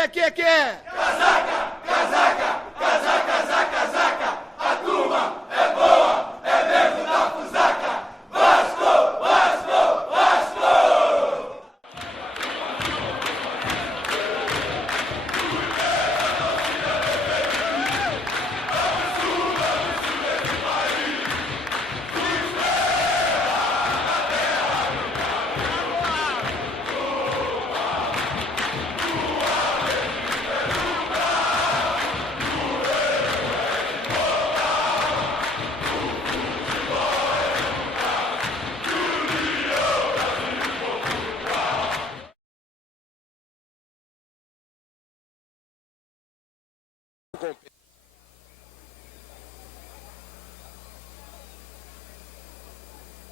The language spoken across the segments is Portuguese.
Casaca, casaca, casaca, casaca, casaca. A turma é boa, é mesmo da fusaca. Vasco, Vasco, Vasco!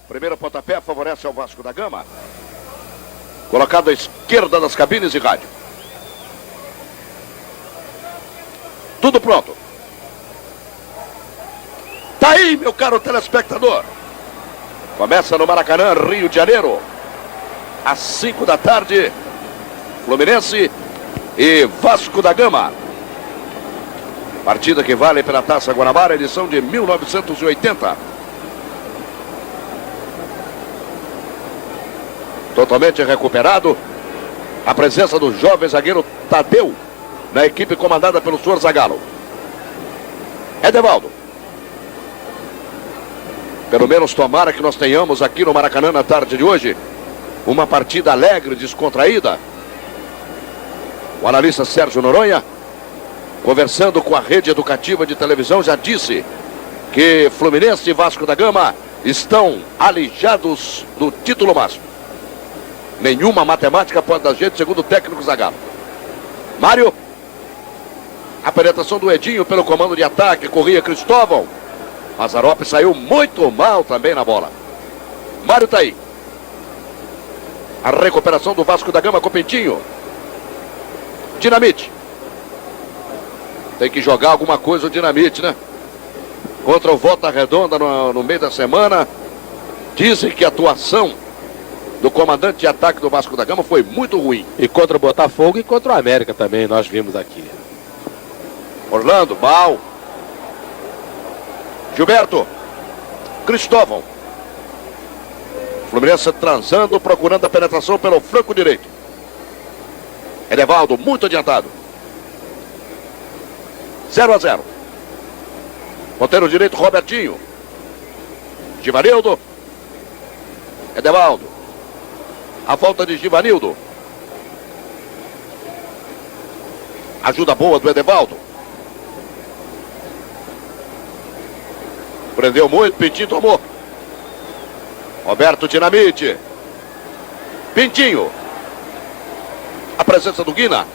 Primeiro pontapé favorece ao Vasco da Gama. Colocado à esquerda das cabines de rádio. Tudo pronto. Tá aí, meu caro telespectador. Começa no Maracanã, Rio de Janeiro. Às 5 da tarde. Fluminense e Vasco da Gama. Partida que vale pela Taça Guanabara, edição de 1980. Totalmente recuperado. A presença do jovem zagueiro Tadeu na equipe comandada pelo senhor Zagallo. Edevaldo. Pelo menos tomara que nós tenhamos aqui no Maracanã na tarde de hoje uma partida alegre, descontraída. O analista Sérgio Noronha, conversando com a rede educativa de televisão, já disse que Fluminense e Vasco da Gama estão alijados do título máximo. Nenhuma matemática pode dar jeito, segundo o técnico Zagallo. Mário. A penetração do Edinho pelo comando de ataque. Corria Cristóvão. Mazzaropi saiu muito mal também na bola. Mário tá aí. A recuperação do Vasco da Gama com Pintinho. Dinamite. Tem que jogar alguma coisa o Dinamite, né? Contra o Volta Redonda no meio da semana. Dizem que a atuação do comandante de ataque do Vasco da Gama foi muito ruim. E contra o Botafogo e contra o América também, nós vimos aqui. Orlando, mal. Gilberto. Cristóvão. Fluminense transando, procurando a penetração pelo flanco direito. Edevaldo, muito adiantado. 0-0. Ponteiro direito, Robertinho. Givanildo. Edevaldo. A volta de Givanildo. Ajuda boa do Edevaldo. Prendeu muito, Pintinho tomou. Roberto Dinamite. Pintinho. A presença do Guina.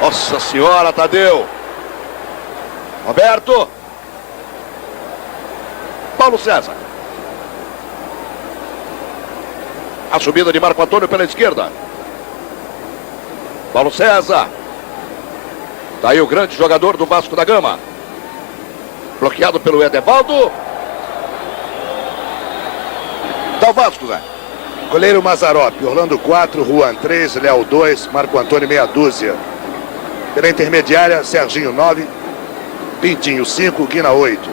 Nossa senhora, Tadeu. Roberto. Paulo César. A subida de Marco Antônio pela esquerda. Paulo César. Está aí o grande jogador do Vasco da Gama. Bloqueado pelo Edevaldo. Dá o Vasco, Zé. Goleiro Mazzaropi, Orlando 4, Juan 3, Léo 2, Marco Antônio meia dúzia. Pela intermediária, Serginho 9, Pintinho 5, Guina 8.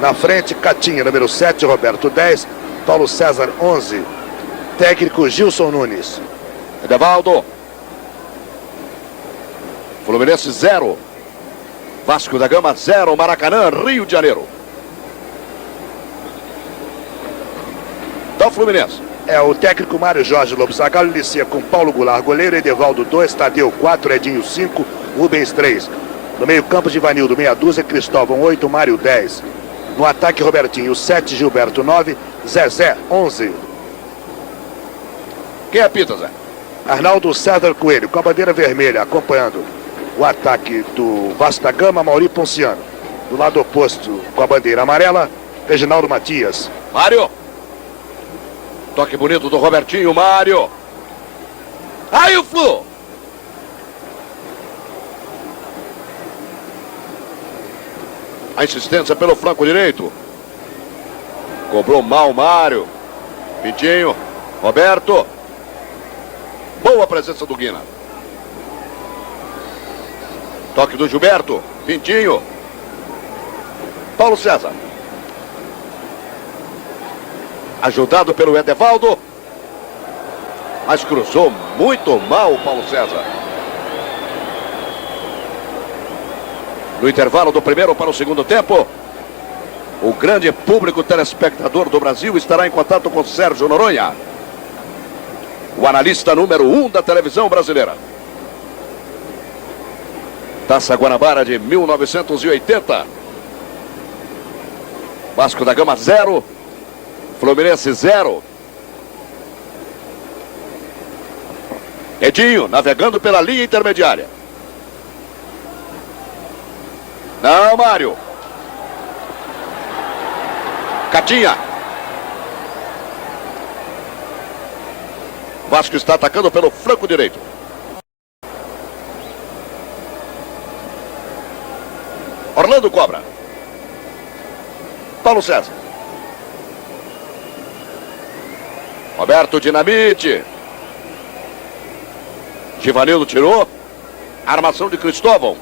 Na frente, Catinha, número 7, Roberto 10, Paulo César 11. Técnico Gilson Nunes. Edevaldo. Fluminense 0. Vasco da Gama 0. Maracanã, Rio de Janeiro. Então Fluminense. O técnico Mário Jorge Lobo Zagallo inicia com Paulo Goulart, goleiro, Edevaldo 2, Tadeu 4, Edinho 5, Rubens 3. No meio campo, Givanildo meia dúzia, Cristóvão 8, Mário 10. No ataque, Robertinho 7, Gilberto 9, Zezé 11. Quem apita, Zé? Arnaldo César Coelho, com a bandeira vermelha, acompanhando o ataque do Vasco da Gama, Mauri Ponciano. Do lado oposto, com a bandeira amarela, Reginaldo Matias. Mário. Toque bonito do Robertinho, Mário. Aí o Flu. A insistência pelo flanco direito. Cobrou mal o Mário. Pintinho. Roberto. Boa presença do Guina. Toque do Gilberto. Pintinho. Paulo César. Ajudado pelo Edevaldo. Mas cruzou muito mal o Paulo César. No intervalo do primeiro para o segundo tempo, o grande público telespectador do Brasil estará em contato com Sérgio Noronha, o analista número 1 da televisão brasileira. Taça Guanabara de 1980. Vasco da Gama 0, Fluminense 0. Edinho navegando pela linha intermediária. Não, Mário. Catinha. Vasco está atacando pelo flanco direito. Orlando cobra. Paulo César. Roberto Dinamite. Givanildo tirou. Armação de Cristóvão.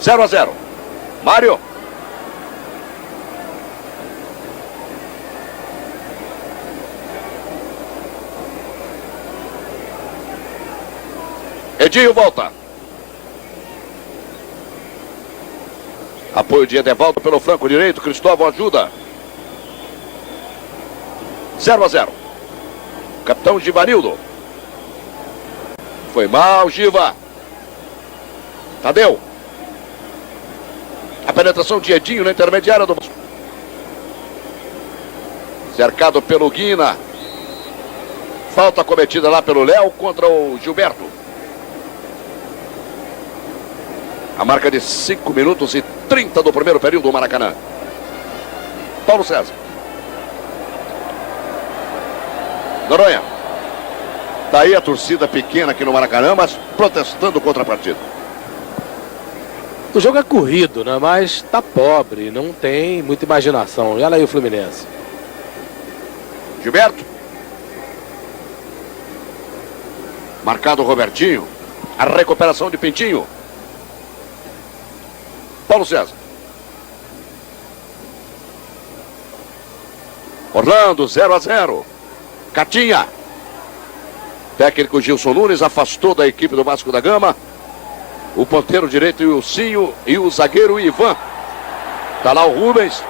0-0. Mário. Edinho volta. Apoio de Edevaldo pelo flanco direito. Cristóvão ajuda. 0-0. Capitão Givanildo. Foi mal, Giva. Tadeu. A penetração de Edinho na intermediária do Vasco. Cercado pelo Guina. Falta cometida lá pelo Léo contra o Gilberto. A marca de 5 minutos e 30 do primeiro período do Maracanã. Paulo César. Noronha. Tá aí a torcida pequena aqui no Maracanã, mas protestando contra a partida. O jogo é corrido, né? Mas tá pobre, não tem muita imaginação. Olha aí o Fluminense. Gilberto. Marcado o Robertinho. A recuperação de Pintinho. Paulo César. Orlando, 0-0. Catinha. Técnico Gilson Nunes afastou da equipe do Vasco da Gama o ponteiro direito Ilcinho e o zagueiro Ivan. Tá lá o Rubens.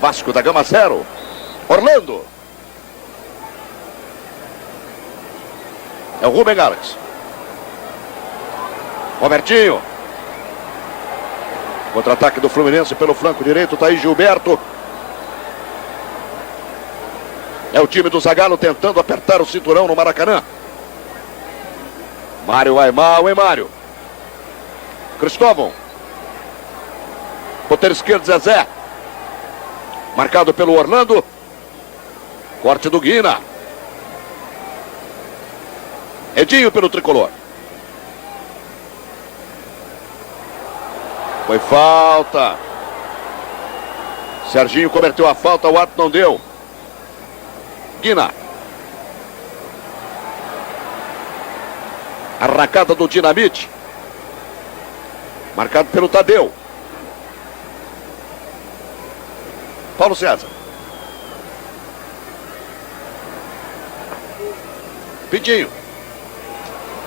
Vasco da Gama 0. Orlando. É o Rubem Alex. Robertinho. Contra-ataque do Fluminense pelo flanco direito. Tá aí Gilberto. É o time do Zagallo tentando apertar o cinturão no Maracanã. Mário vai mal, hein, Mário? Cristóvão. Ponteiro esquerdo, Zezé. Marcado pelo Orlando. Corte do Guina. Edinho pelo tricolor. Foi falta. Serginho cometeu a falta, o árbitro não deu. Guina. Arrancada do Dinamite. Marcado pelo Tadeu. Paulo César. Pintinho.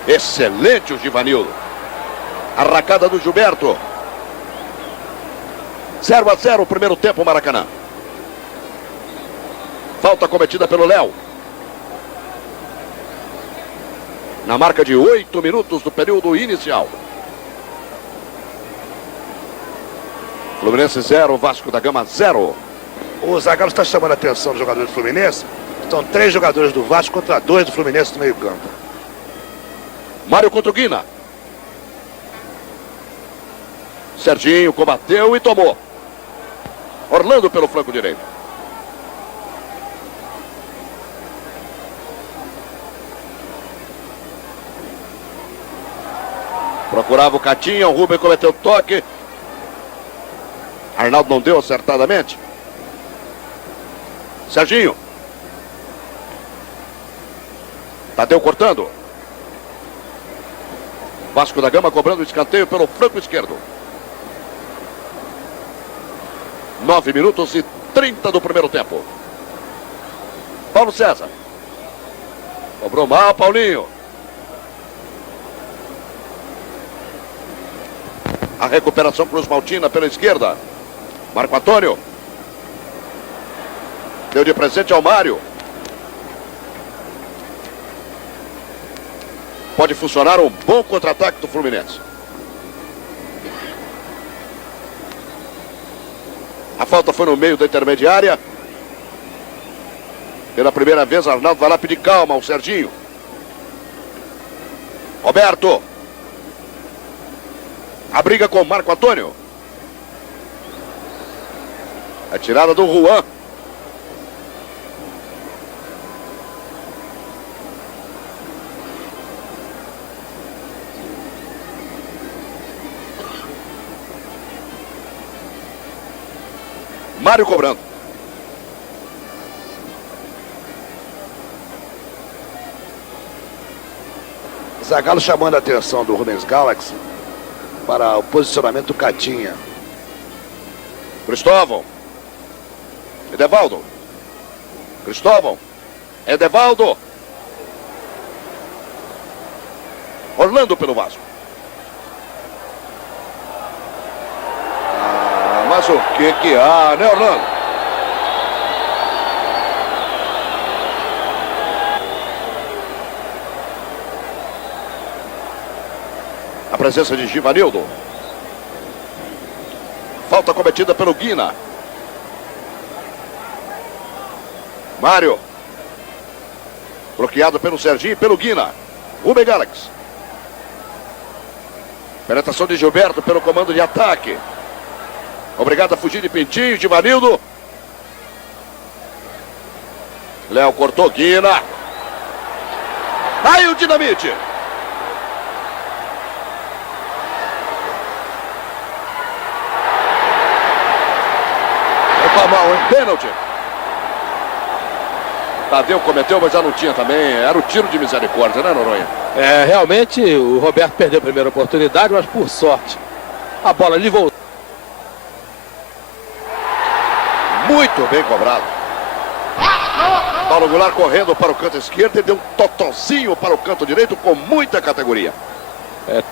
Excelente o Givanildo. Arrancada do Gilberto. 0-0 o primeiro tempo, Maracanã. Falta cometida pelo Léo. Na marca de 8 minutos do período inicial. Fluminense 0, Vasco da Gama 0. O Zagallo está chamando a atenção dos jogadores do Fluminense. São 3 jogadores do Vasco contra 2 do Fluminense no meio campo. Mário contra o Guina. Serginho combateu e tomou. Orlando pelo flanco direito. Procurava o Catinha, o Rubem cometeu toque. Arnaldo não deu acertadamente. Serginho. Tadeu cortando. Vasco da Gama cobrando o escanteio pelo flanco esquerdo. 9 minutos e 30 do primeiro tempo. Paulo César. Cobrou mal, Paulinho. A recuperação Cruz Maltina pela esquerda. Marco Antônio. Deu de presente ao Mário. Pode funcionar um bom contra-ataque do Fluminense. A falta foi no meio da intermediária. Pela primeira vez, Arnaldo vai lá pedir calma ao Serginho. Roberto. A briga com o Marco Antônio. A tirada do Juan. Mário cobrando. Zagallo chamando a atenção do Rubens Galaxy para o posicionamento do Catinha. Cristóvão. Edevaldo. Cristóvão. Edevaldo. Orlando pelo Vasco. Mas o que há, né, Orlando? A presença de Givanildo. Falta cometida pelo Guina. Mário. Bloqueado pelo Serginho e pelo Guina. Rubem Galaxy. Penetração de Gilberto pelo comando de ataque. Obrigado a fugir de Pintinho, de Givanildo. Léo cortou, Guina. Aí o Dinamite. Tá mal, hein? Pênalti. Tadeu cometeu, mas já não tinha também. Era o tiro de misericórdia, né, Noronha? Realmente o Roberto perdeu a primeira oportunidade, mas por sorte a bola lhe voltou. Muito bem cobrado. Paulo Goulart correndo para o canto esquerdo e deu um totozinho para o canto direito com muita categoria.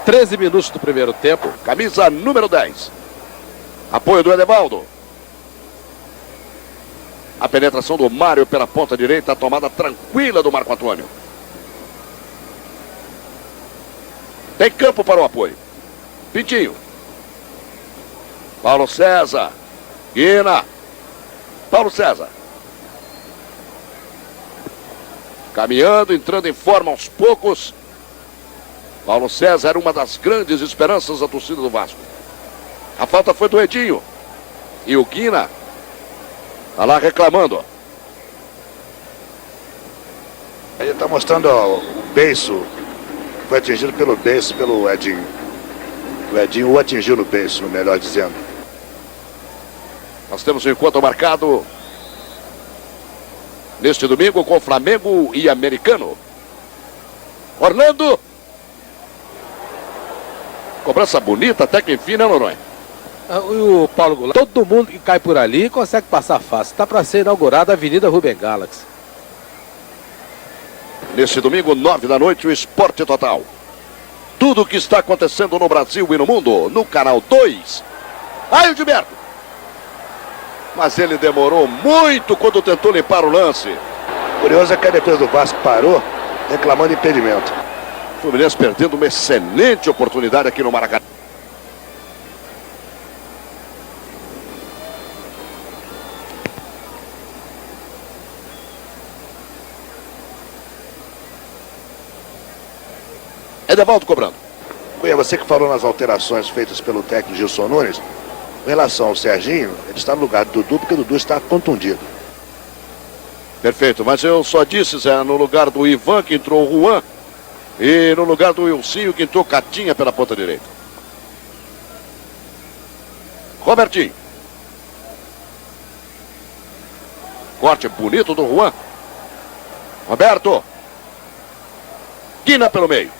13 minutos do primeiro tempo. Camisa número 10. Apoio do Edevaldo. A penetração do Mário pela ponta direita, a tomada tranquila do Marco Antônio. Tem campo para o apoio. Pintinho. Paulo César. Guina. Paulo César. Caminhando, entrando em forma aos poucos. Paulo César era uma das grandes esperanças da torcida do Vasco. A falta foi do Edinho. E o Guina está lá reclamando. Ele está mostrando o beiço. Foi atingido pelo beiço, pelo Edinho. O Edinho o atingiu no beiço, melhor dizendo. Nós temos um encontro marcado neste domingo com Flamengo e Americano. Orlando. Cobrança bonita até que enfim, né, Noronha? O Paulo Goulart, todo mundo que cai por ali consegue passar fácil. Está para ser inaugurada a Avenida Rubem Galaxy. Neste domingo, 9 da noite, o Esporte Total. Tudo o que está acontecendo no Brasil e no mundo, no Canal 2. Aí o Gilberto. Mas ele demorou muito quando tentou limpar o lance. Curioso é que a defesa do Vasco parou, reclamando impedimento. O Fluminense perdendo uma excelente oportunidade aqui no Maracanã. Edevaldo cobrando. Cunha, você que falou nas alterações feitas pelo técnico Gilson Nunes, em relação ao Serginho, ele está no lugar do Dudu, porque o Dudu está contundido. Perfeito, mas eu só disse, Zé, no lugar do Ivan, que entrou o Juan, e no lugar do Wilsinho, que entrou Catinha pela ponta direita. Robertinho. Corte bonito do Juan. Roberto. Guina pelo meio.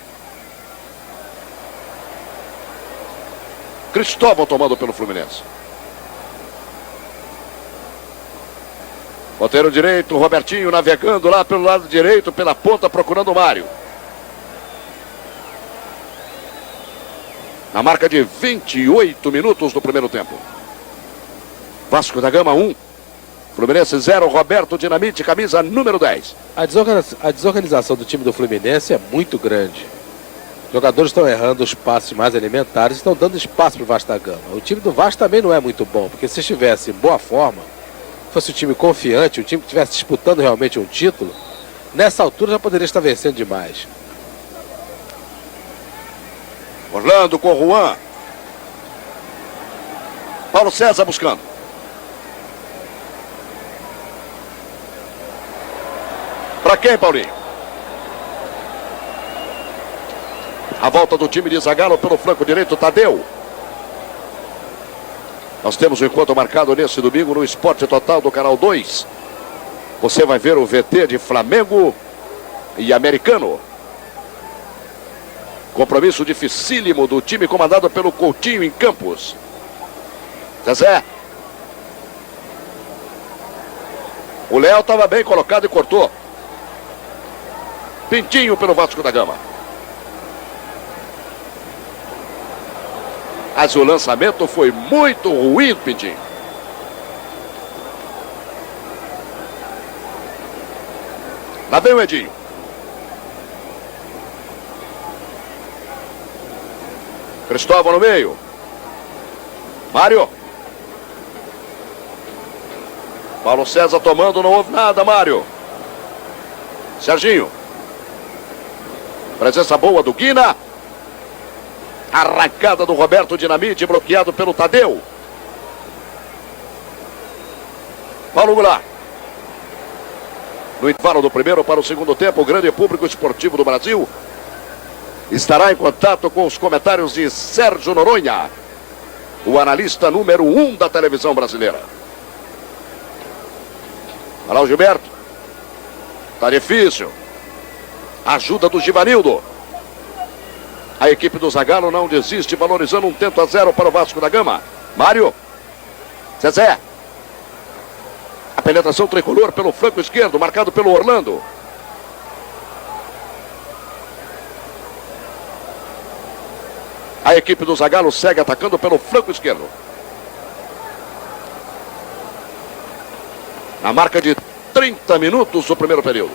Cristóvão tomando pelo Fluminense. Ponteiro direito, Robertinho navegando lá pelo lado direito, pela ponta, procurando o Mário. Na marca de 28 minutos do primeiro tempo. Vasco da Gama 1. Fluminense 0, Roberto Dinamite, camisa número 10. A desorganização do time do Fluminense é muito grande. Os jogadores estão errando os passes mais elementares e estão dando espaço para o Vasco da Gama. O time do Vasco também não é muito bom, porque se estivesse em boa forma, fosse um time confiante, um time que estivesse disputando realmente um título, nessa altura já poderia estar vencendo demais. Orlando com o Juan. Paulo César buscando. Para quem, Paulinho? A volta do time de Zagallo pelo flanco direito, Tadeu. Nós temos um encontro marcado nesse domingo no Esporte Total do Canal 2. Você vai ver o VT de Flamengo e Americano. Compromisso dificílimo do time comandado pelo Coutinho em Campos. Zezé. O Léo estava bem colocado e cortou. Pintinho pelo Vasco da Gama. Mas o lançamento foi muito ruim, Pintinho. Lá vem o Edinho. Cristóvão no meio. Mário. Paulo César tomando, não houve nada, Mário. Serginho. Presença boa do Guina. Arrancada do Roberto Dinamite, bloqueado pelo Tadeu. Paulo Goulart. No intervalo do primeiro para o segundo tempo, o grande público esportivo do Brasil estará em contato com os comentários de Sérgio Noronha, o analista número 1 da televisão brasileira. Olha lá o Gilberto. Tá difícil. Ajuda do Givanildo. A equipe do Zagallo não desiste, valorizando 1-0 para o Vasco da Gama. Mário. Zezé. A penetração tricolor pelo flanco esquerdo, marcado pelo Orlando. A equipe do Zagallo segue atacando pelo flanco esquerdo. Na marca de 30 minutos do primeiro período.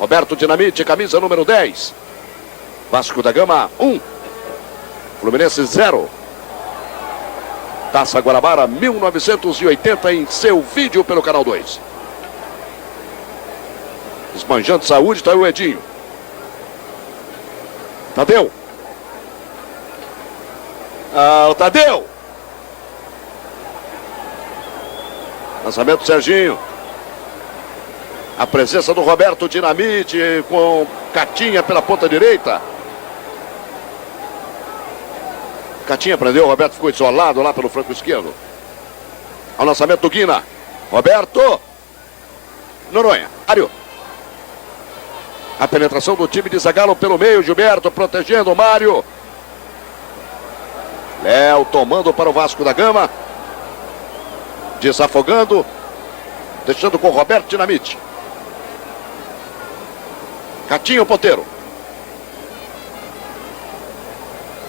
Roberto Dinamite, camisa número 10. Vasco da Gama 1. Fluminense 0. Taça Guanabara 1980 em seu vídeo pelo Canal 2. Esbanjando saúde, está o Edinho. Tadeu. O Tadeu. Lançamento Serginho. A presença do Roberto Dinamite com Catinha pela ponta direita. Catinha prendeu, o Roberto ficou isolado lá pelo flanco esquerdo. Ao lançamento do Guina. Roberto. Noronha. Mário. A penetração do time de Zagallo pelo meio. Gilberto protegendo o Mário. Léo tomando para o Vasco da Gama. Desafogando. Deixando com o Roberto Dinamite. Catinho ponteiro.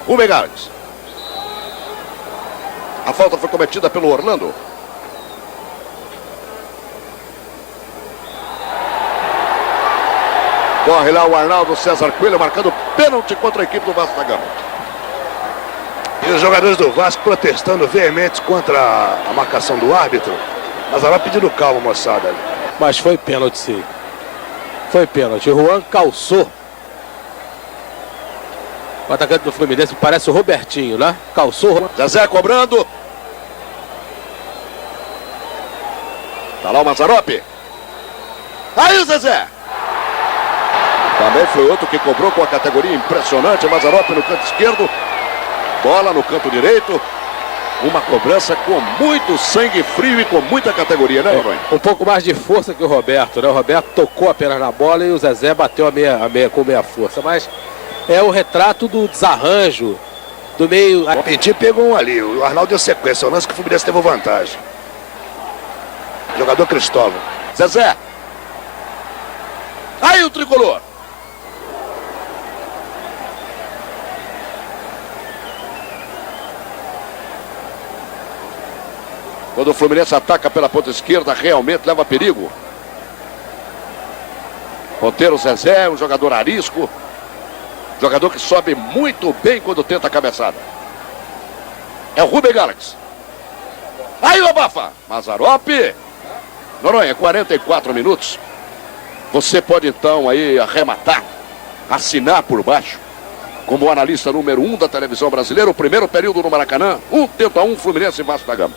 Rubem Gales. A falta foi cometida pelo Orlando. Corre lá o Arnaldo César Coelho marcando pênalti contra a equipe do Vasco da Gama. E os jogadores do Vasco protestando veementes contra a marcação do árbitro. Mazarop pedindo calma, moçada. Mas foi pênalti, sim. Foi pênalti. O Juan calçou. O atacante do Fluminense parece o Robertinho, né? Calçou. Zezé cobrando. Tá lá o Mazarop. Aí, Zezé. Também foi outro que cobrou com a categoria impressionante. O Mazarop no canto esquerdo. Bola no canto direito. Uma cobrança com muito sangue frio e com muita categoria, né, Noronha? Um pouco mais de força que o Roberto, né? O Roberto tocou apenas na bola e o Zezé bateu com meia força. Mas é o retrato do desarranjo, do meio... O Pintinho pegou um ali, o Arnaldo deu sequência, o lance que o Fluminense teve vantagem. Jogador Cristóvão. Zezé. Aí o tricolor. Quando o Fluminense ataca pela ponta esquerda, realmente leva perigo. Ponteiro Zezé, um jogador arisco. Jogador que sobe muito bem quando tenta a cabeçada. É o Rubem Galaxy. Aí o abafa. Mazzaropi. Noronha, 44 minutos. Você pode então aí arrematar, assinar por baixo, como o analista número 1 da televisão brasileira, o primeiro período no Maracanã, 1-1, Fluminense e Vasco da Gama.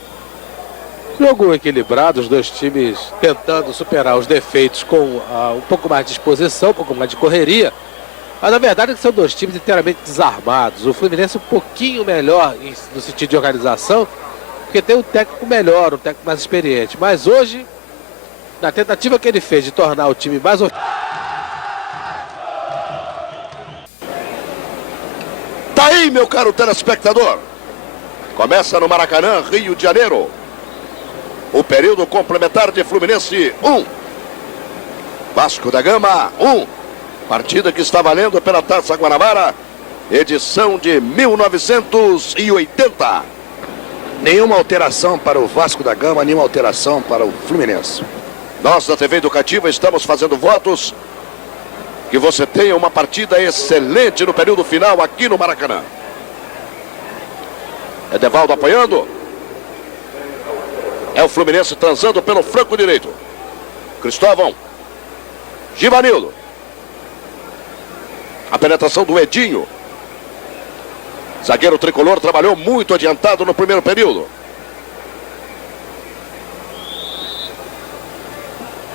Jogo equilibrado, os dois times tentando superar os defeitos com um pouco mais de disposição, um pouco mais de correria. Mas a verdade é que são dois times inteiramente desarmados. O Fluminense um pouquinho melhor no sentido de organização, porque tem um técnico melhor, um técnico mais experiente. Mas hoje, na tentativa que ele fez de tornar o time mais... Tá aí, meu caro telespectador. Começa no Maracanã, Rio de Janeiro. O período complementar de Fluminense 1. Vasco da Gama 1. Partida que está valendo pela Taça Guanabara, edição de 1980. Nenhuma alteração para o Vasco da Gama, nenhuma alteração para o Fluminense. Nós da TV Educativa estamos fazendo votos que você tenha uma partida excelente no período final aqui no Maracanã. Edevaldo apoiando. É o Fluminense transando pelo flanco direito. Cristóvão. Givanildo. A penetração do Edinho. Zagueiro tricolor trabalhou muito adiantado no primeiro período.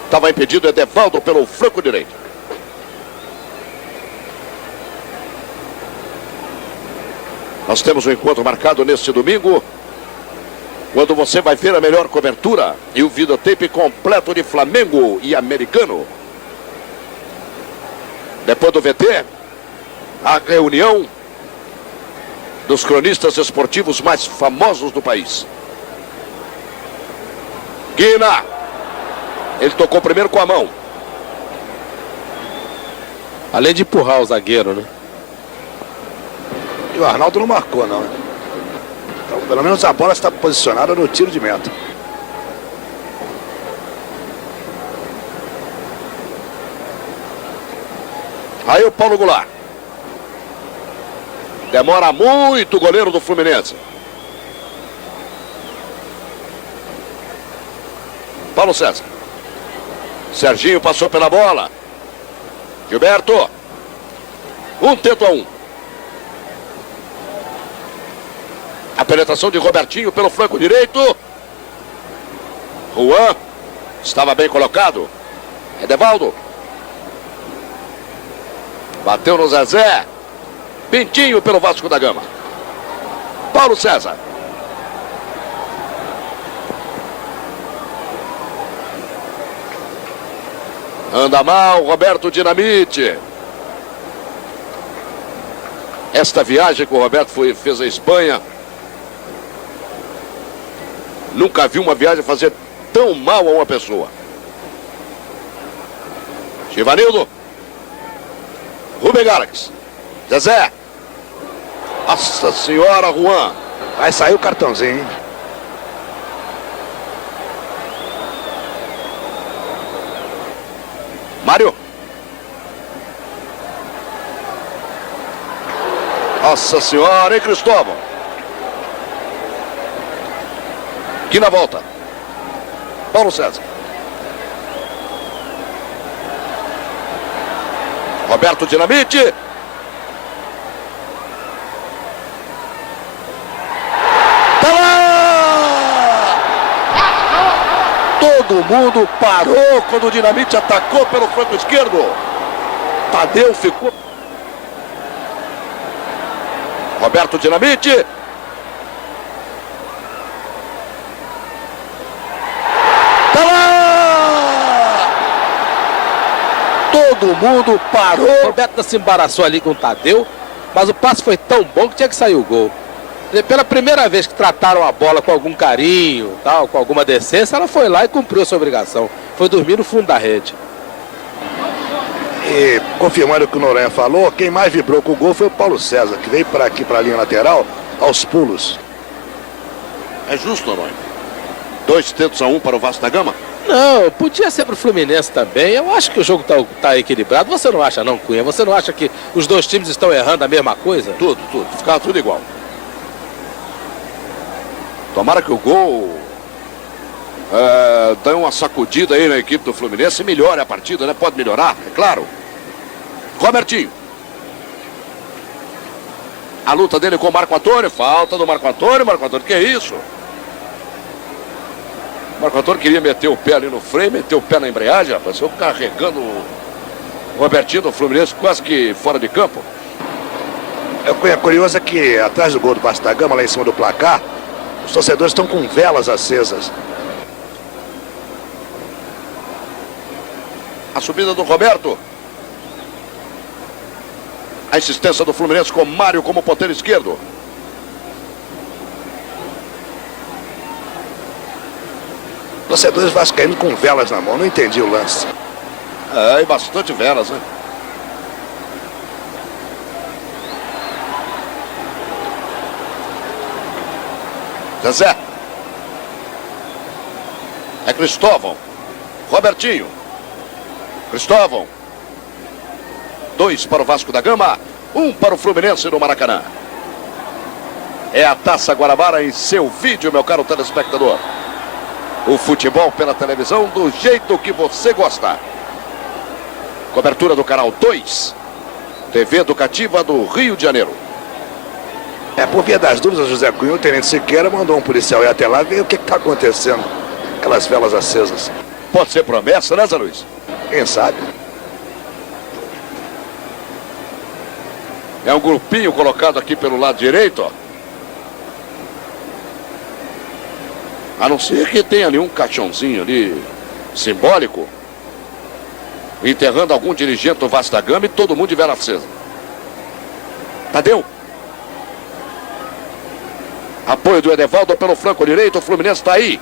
Estava impedido Edevaldo pelo flanco direito. Nós temos um encontro marcado neste domingo, quando você vai ver a melhor cobertura e o videotape completo de Flamengo e Americano. Depois do VT, a reunião dos cronistas esportivos mais famosos do país. Guina. Ele tocou primeiro com a mão. Além de empurrar o zagueiro, né? E o Arnaldo não marcou, não. Então, pelo menos a bola está posicionada no tiro de meta. Aí o Paulo Goulart. Demora muito o goleiro do Fluminense. Paulo César. Serginho passou pela bola. Gilberto. 1-1. A penetração de Robertinho pelo flanco direito. Juan. Estava bem colocado. Edevaldo. Bateu no Zezé. Pintinho pelo Vasco da Gama. Paulo César. Anda mal, Roberto Dinamite. Esta viagem que o Roberto fez à Espanha, nunca vi uma viagem fazer tão mal a uma pessoa. Givanildo. Rubem Galaxy. Zezé. Nossa senhora, Juan. Vai sair o cartãozinho, hein? Mário. Nossa senhora, hein, Cristóvão? Aqui na volta. Paulo César. Roberto Dinamite. Tá lá! Todo mundo parou quando o Dinamite atacou pelo flanco esquerdo. Tadeu ficou. Roberto Dinamite. mundo, parou. O Roberto se embaraçou ali com o Tadeu, mas o passe foi tão bom que tinha que sair o gol. Pela primeira vez que trataram a bola com algum carinho, tal, com alguma decência, ela foi lá e cumpriu a sua obrigação. Foi dormir no fundo da rede. E confirmando o que o Noronha falou, quem mais vibrou com o gol foi o Paulo César, que veio para aqui, para a linha lateral, aos pulos. É justo, Noronha? 2-1 para o Vasco da Gama? Não, podia ser pro Fluminense também. Eu acho que o jogo tá equilibrado. Você não acha não, Cunha? Você não acha que os dois times estão errando a mesma coisa? Tudo. Ficava tudo igual. Tomara que o gol dê uma sacudida aí na equipe do Fluminense e melhore a partida, né? Pode melhorar, é claro. Robertinho. A luta dele com o Marco Antônio. Falta do Marco Antônio. Marco Antônio, que é isso? O Marco Antônio queria meter o pé ali no freio, meter o pé na embreagem, rapaz. Eu carregando o Robertinho do Fluminense quase que fora de campo. É curioso é que atrás do gol do Vasco da Gama, lá em cima do placar, os torcedores estão com velas acesas. A subida do Roberto. A insistência do Fluminense com Mário como ponteiro esquerdo. Torcedores vascaínos com velas na mão, não entendi o lance. E bastante velas, né? Zezé. É Cristóvão. Robertinho. Cristóvão. 2 para o Vasco da Gama. 1 para o Fluminense no Maracanã. É a Taça Guanabara em seu vídeo, meu caro telespectador. O futebol pela televisão do jeito que você gosta. Cobertura do canal 2. TV Educativa do Rio de Janeiro. Por via das dúvidas, José Cunha, o Tenente Siqueira mandou um policial ir até lá ver o que está acontecendo. Aquelas velas acesas. Pode ser promessa, né, Zé Luiz? Quem sabe? É um grupinho colocado aqui pelo lado direito, ó. A não ser que tenha ali um caixãozinho ali, simbólico, enterrando algum dirigente do Vasco da Gama e todo mundo de vela acesa. Tadeu. Apoio do Edevaldo pelo flanco direito, o Fluminense está aí.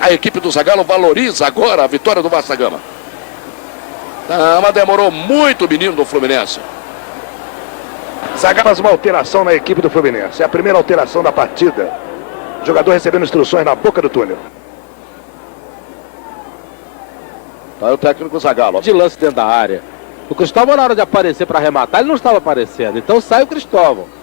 A equipe do Zagallo valoriza agora a vitória do Vasco da Gama. Mas demorou muito o menino do Fluminense. Zagallo faz uma alteração na equipe do Fluminense. É a primeira alteração da partida. O jogador recebendo instruções na boca do túnel. Tá aí o técnico Zagallo. De lance dentro da área. O Cristóvão, na hora de aparecer para arrematar, ele não estava aparecendo. Então sai o Cristóvão.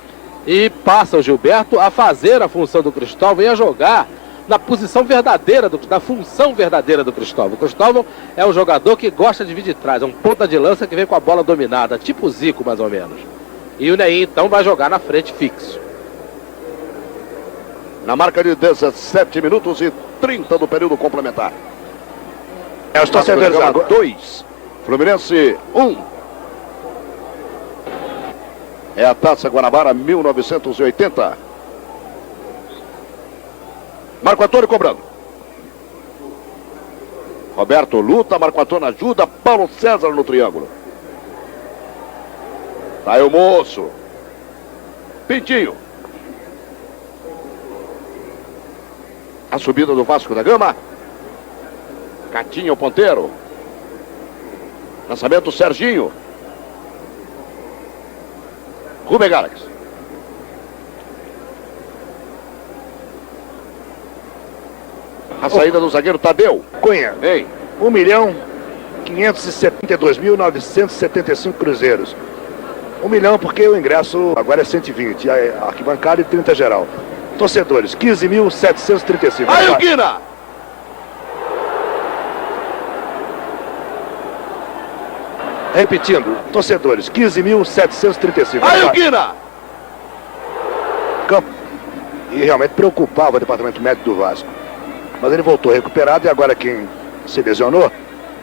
E passa o Gilberto a fazer a função do Cristóvão e a jogar na posição verdadeira, da função verdadeira do Cristóvão. O Cristóvão é um jogador que gosta de vir de trás. É um ponta de lança que vem com a bola dominada, tipo o Zico, mais ou menos. E o Ney, então, vai jogar na frente fixo. Na marca de 17 minutos e 30 do período complementar. Os torcedores agora. 2, Fluminense 1. É a Taça Guanabara 1980. Marco Antônio cobrando. Roberto luta, Marco Antônio ajuda, Paulo César no triângulo. Tá aí o moço. Pintinho. A subida do Vasco da Gama. Catinho, o ponteiro. Lançamento Serginho. Rubem Galax. A saída do zagueiro Tadeu. Cunha. Ei. 1.572.975 cruzeiros. 1 milhão porque o ingresso agora é 120. A arquibancada e 30 geral. Torcedores, 15.735. Aí o Guina. Repetindo, torcedores, 15.735. Aí o Guina. Campo. E realmente preocupava o departamento médico do Vasco. Mas ele voltou recuperado e agora quem se lesionou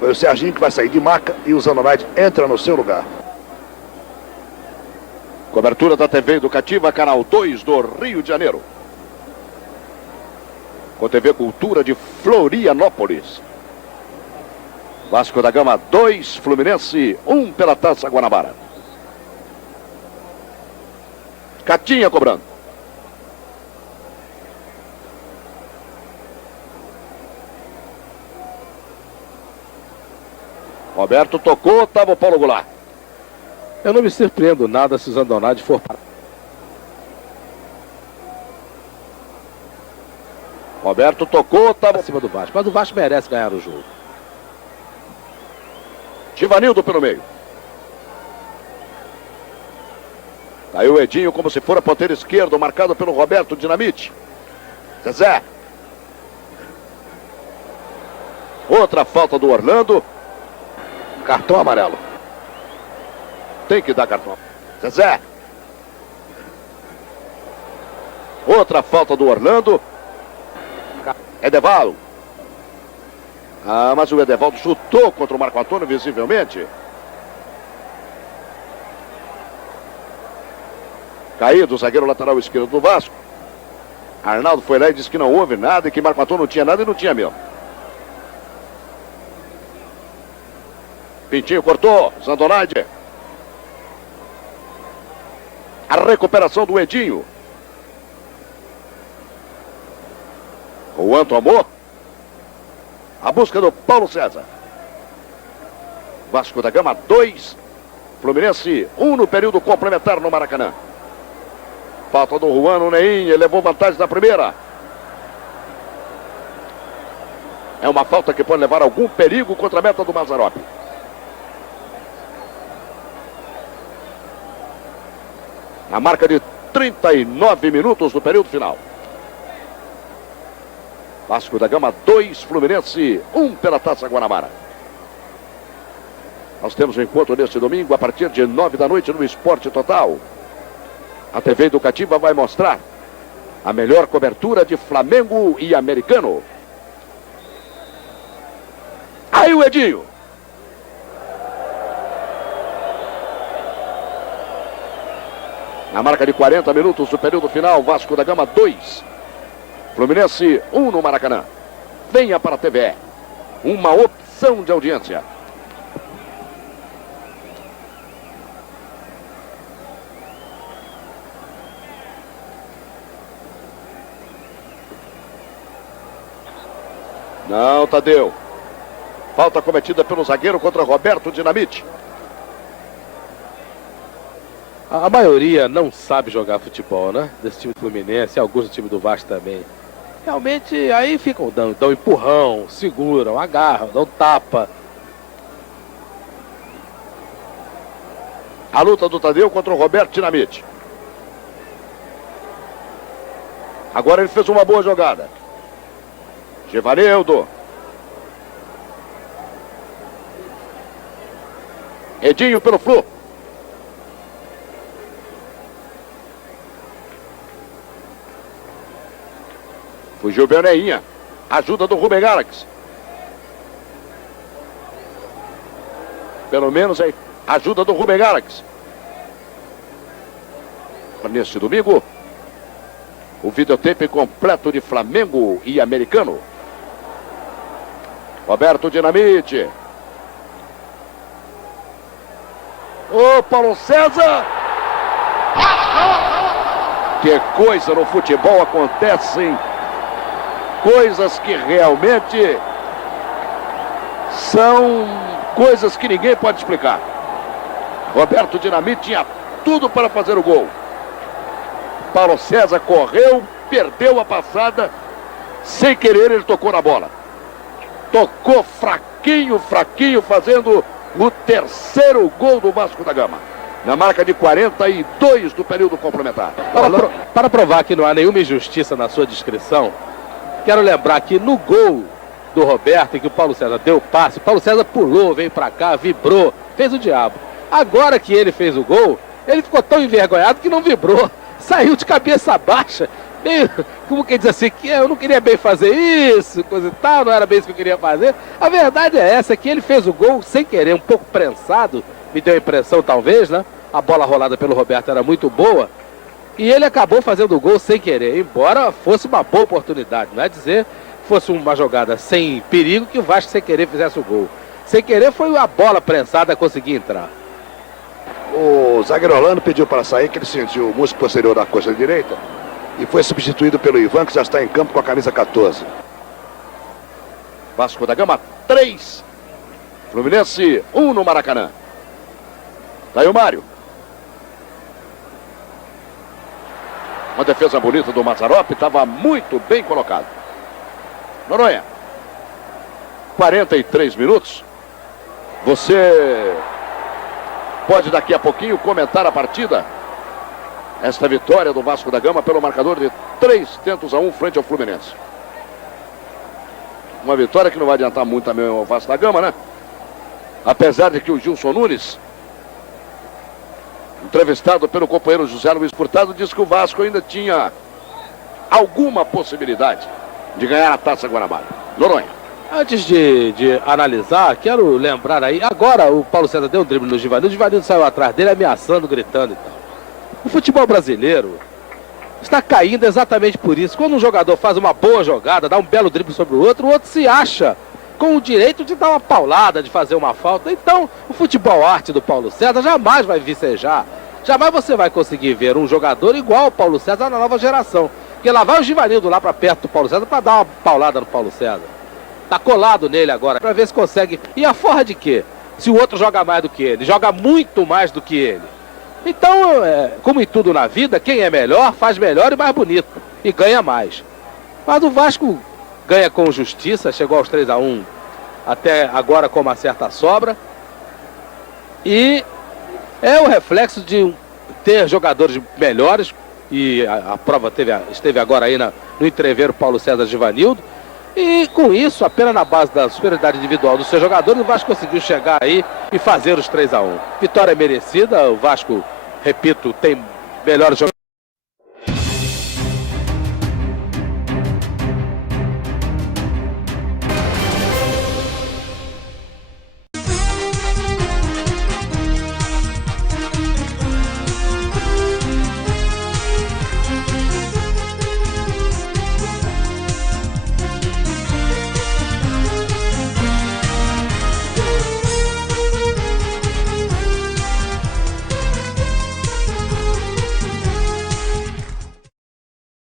foi o Serginho, que vai sair de maca, e o Zanonaide entra no seu lugar. Cobertura da TV Educativa, canal 2 do Rio de Janeiro. Com TV Cultura de Florianópolis. Vasco da Gama 2, Fluminense 1 pela Taça Guanabara. Catinha cobrando. Roberto tocou, estava o Paulo Goulart. Eu não me surpreendo nada se o Zandonade for para. Roberto tocou, estava Acima do Vasco, mas o Vasco merece ganhar o jogo. Givanildo pelo meio. Tá aí o Edinho como se for a ponteira esquerda, marcado pelo Roberto Dinamite. Zezé. Outra falta do Orlando. Cartão amarelo. Tem que dar cartão. Zezé. Outra falta do Orlando. Edevaldo. Mas o Edevaldo chutou contra o Marco Antônio, visivelmente. Caído, o zagueiro lateral esquerdo do Vasco. Arnaldo foi lá e disse que não houve nada e que Marco Antônio não tinha nada e não tinha mesmo. Pintinho cortou, Zandonade. A recuperação do Edinho. Juan tomou. A busca do Paulo César. Vasco da Gama 2, Fluminense 1 no período complementar no Maracanã. Falta do Juan no Neim, ele levou vantagem na primeira. É uma falta que pode levar algum perigo contra a meta do Mazzaropi. A marca de 39 minutos do período final. Vasco da Gama 2, Fluminense 1 pela Taça Guanabara. Nós temos um encontro neste domingo a partir de 9 da noite no Esporte Total. A TV Educativa vai mostrar a melhor cobertura de Flamengo e Americano. Aí o Edinho. Na marca de 40 minutos do período final, Vasco da Gama 2. Fluminense 1 no Maracanã. Venha para a TVE. Uma opção de audiência. Não, Tadeu. Falta cometida pelo zagueiro contra Roberto Dinamite. A maioria não sabe jogar futebol, né? Desse time do Fluminense, alguns do time do Vasco também. Realmente, aí ficam dão empurrão, seguram, agarram, dão tapa. A luta do Tadeu contra o Roberto Dinamite. Agora ele fez uma boa jogada. Givanildo. Edinho pelo Flu. Fugiu bem o Neinha. Ajuda do Rubem Galax. Pelo menos aí. Ajuda do Rubem Galax. Neste domingo, o videotape completo de Flamengo e Americano. Roberto Dinamite. Ô, Paulo César! Que coisa no futebol acontecem. Coisas que realmente são coisas que ninguém pode explicar. Roberto Dinamite tinha tudo para fazer o gol. Paulo César correu, perdeu a passada. Sem querer ele tocou na bola. Tocou fraquinho, fazendo o terceiro gol do Vasco da Gama. Na marca de 42 do período complementar. Para provar que não há nenhuma injustiça na sua descrição, quero lembrar que no gol do Roberto, em que o Paulo César deu o passe, o Paulo César pulou, veio pra cá, vibrou, fez o diabo. Agora que ele fez o gol, ele ficou tão envergonhado que não vibrou. Saiu de cabeça baixa, meio, como quem diz assim, que eu não queria bem fazer isso, coisa e tal, não era bem isso que eu queria fazer. A verdade é essa, que ele fez o gol sem querer, um pouco prensado, me deu a impressão talvez, né? A bola rolada pelo Roberto era muito boa. E ele acabou fazendo o gol sem querer, embora fosse uma boa oportunidade. Não é dizer que fosse uma jogada sem perigo que o Vasco sem querer fizesse o gol. Sem querer foi a bola prensada a conseguir entrar. O zagueiro Orlando pediu para sair, que ele sentiu o músculo posterior da coxa direita e foi substituído pelo Ivan, que já está em campo com a camisa 14. Vasco da Gama 3, Fluminense 1 no Maracanã. Tá aí o Mário. Uma defesa bonita do Mazzaropi, estava muito bem colocado. Noronha, 43 minutos. Você pode daqui a pouquinho comentar a partida. Esta vitória do Vasco da Gama pelo marcador de 3-1 frente ao Fluminense. Uma vitória que não vai adiantar muito também ao Vasco da Gama, né? Apesar de que o Gilson Nunes, entrevistado pelo companheiro José Luiz Furtado, disse que o Vasco ainda tinha alguma possibilidade de ganhar a Taça Guanabara. Noronha. Antes de analisar, quero lembrar aí, agora o Paulo César deu um drible no Givanildo, o Givanildo saiu atrás dele ameaçando, gritando e tal. O futebol brasileiro está caindo exatamente por isso. Quando um jogador faz uma boa jogada, dá um belo drible sobre o outro se acha com o direito de dar uma paulada, de fazer uma falta. Então, o futebol arte do Paulo César jamais vai vicejar. Jamais você vai conseguir ver um jogador igual ao Paulo César na nova geração. Porque lá vai o Givanildo lá para perto do Paulo César para dar uma paulada no Paulo César. Tá colado nele agora para ver se consegue. E a forra de quê? Se o outro joga mais do que ele, joga muito mais do que ele. Então, como em tudo na vida, quem é melhor faz melhor e mais bonito e ganha mais. Mas o Vasco ganha com justiça, chegou aos 3-1 até agora com uma certa sobra. E é o reflexo de ter jogadores melhores, e a prova esteve agora aí no entreveiro Paulo César Givanildo. E com isso, apenas na base da superioridade individual dos seus jogadores, o Vasco conseguiu chegar aí e fazer os 3-1. Vitória merecida, o Vasco, repito, tem melhores jogadores.